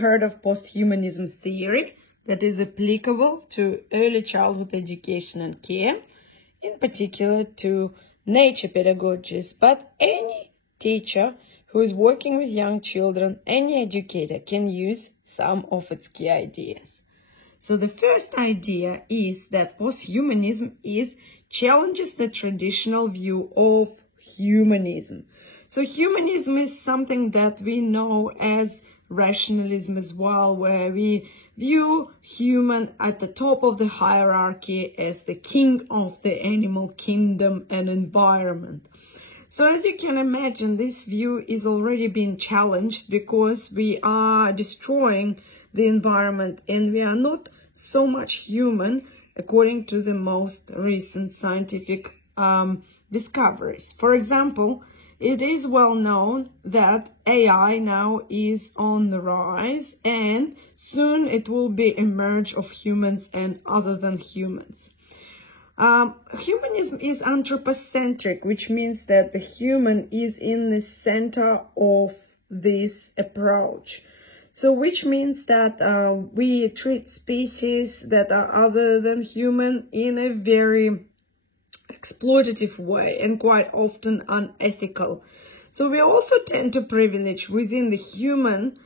heard of posthumanism theory that is applicable to early childhood education and care, in particular to nature pedagogies, but any teacher who is working with young children, any educator can use some of its key ideas. So the first idea is that posthumanism challenges the traditional view of humanism. So humanism is something that we know as rationalism as well, where we view human at the top of the hierarchy as the king of the animal kingdom and environment. So as you can imagine, this view is already being challenged because we are destroying the environment and we are not so much human according to the most recent scientific discoveries. For example, it is well known that AI now is on the rise and soon it will be a merge of humans and other than humans. Humanism is anthropocentric, which means that the human is in the center of this approach. So which means that we treat species that are other than human in a very exploitative way and quite often unethical. So we also tend to privilege within the human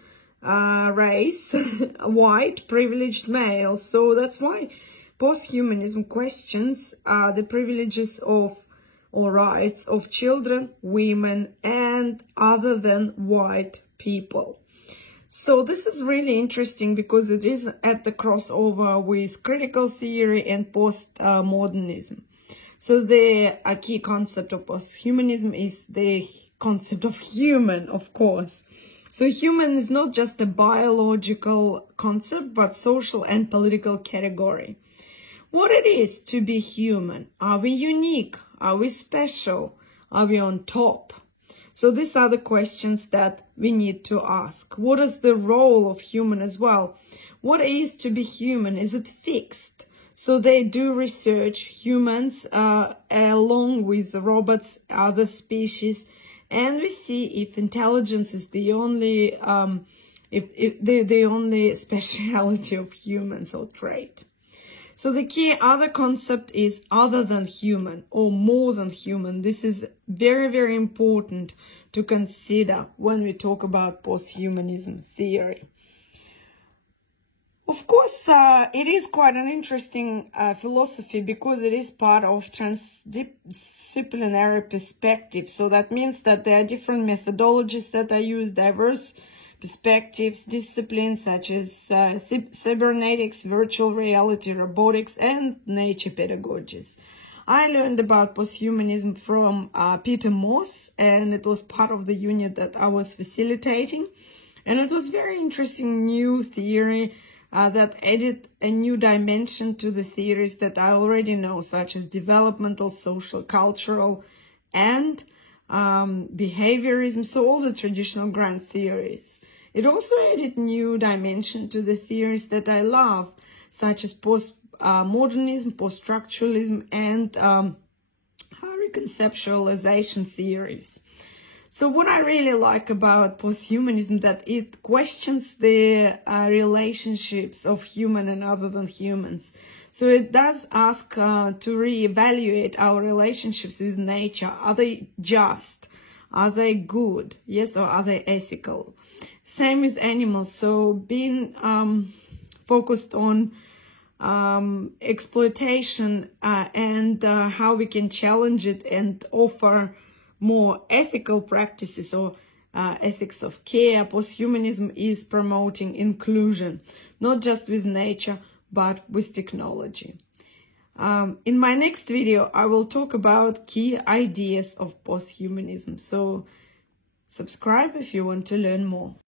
race white privileged males. So that's why posthumanism questions the privileges of or rights of children, women, and other than white people. So this is really interesting because it is at the crossover with critical theory and postmodernism. So the key concept of posthumanism is the concept of human, of course. So human is not just a biological concept, but social and political category. What it is to be human? Are we unique? Are we special? Are we on top? So these are the questions that we need to ask. What is the role of human as well? What is to be human? Is it fixed? So they do research humans along with robots, other species, and we see if intelligence is the only the only speciality of humans or trait. So the key other concept is other than human or more than human. This is very, very important to consider when we talk about posthumanism theory. Of course, it is quite an interesting philosophy because it is part of transdisciplinary perspective. So that means that there are different methodologies that are used, diverse perspectives, disciplines such as cybernetics, virtual reality, robotics, and nature pedagogies. I learned about posthumanism from Peter Moss, and it was part of the unit that I was facilitating. And it was very interesting new theory that added a new dimension to the theories that I already know, such as developmental, social, cultural, and behaviorism, so all the traditional grand theories. It also added new dimension to the theories that I love, such as postmodernism, post-structuralism, and reconceptualization theories. So what I really like about posthumanism that it questions the relationships of human and other than humans. So it does ask to reevaluate our relationships with nature. Are they just? Are they good? Yes, or are they ethical? Same with animals. So being focused on exploitation and how we can challenge it and offer more ethical practices or ethics of care. Posthumanism is promoting inclusion, not just with nature, but with technology. In my next video, I will talk about key ideas of posthumanism. So subscribe if you want to learn more.